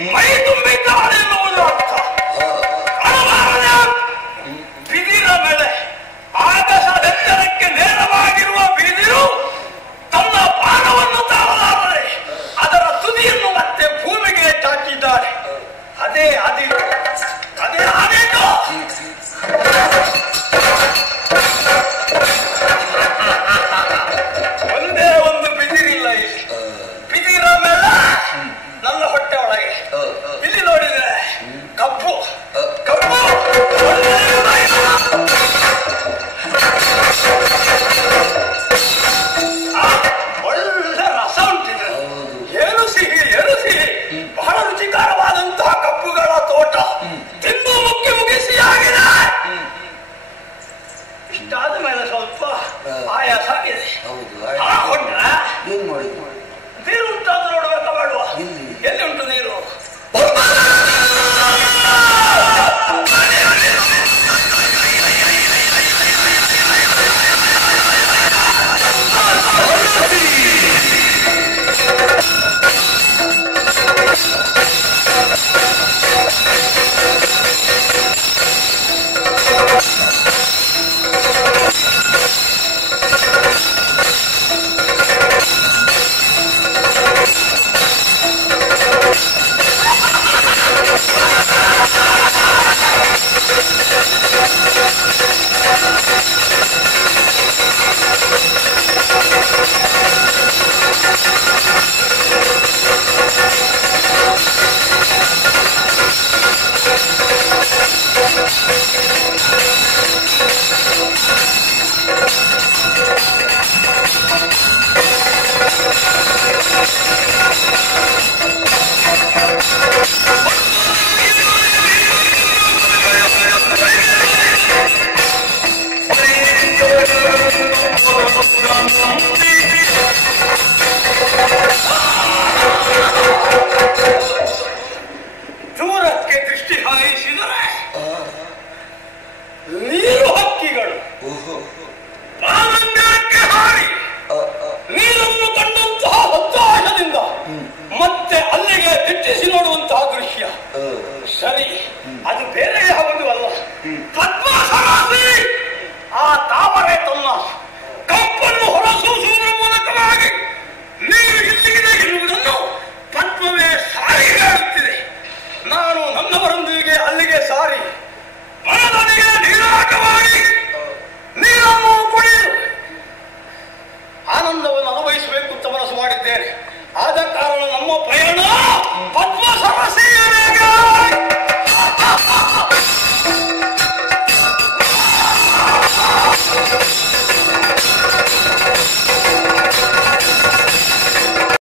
aí tu me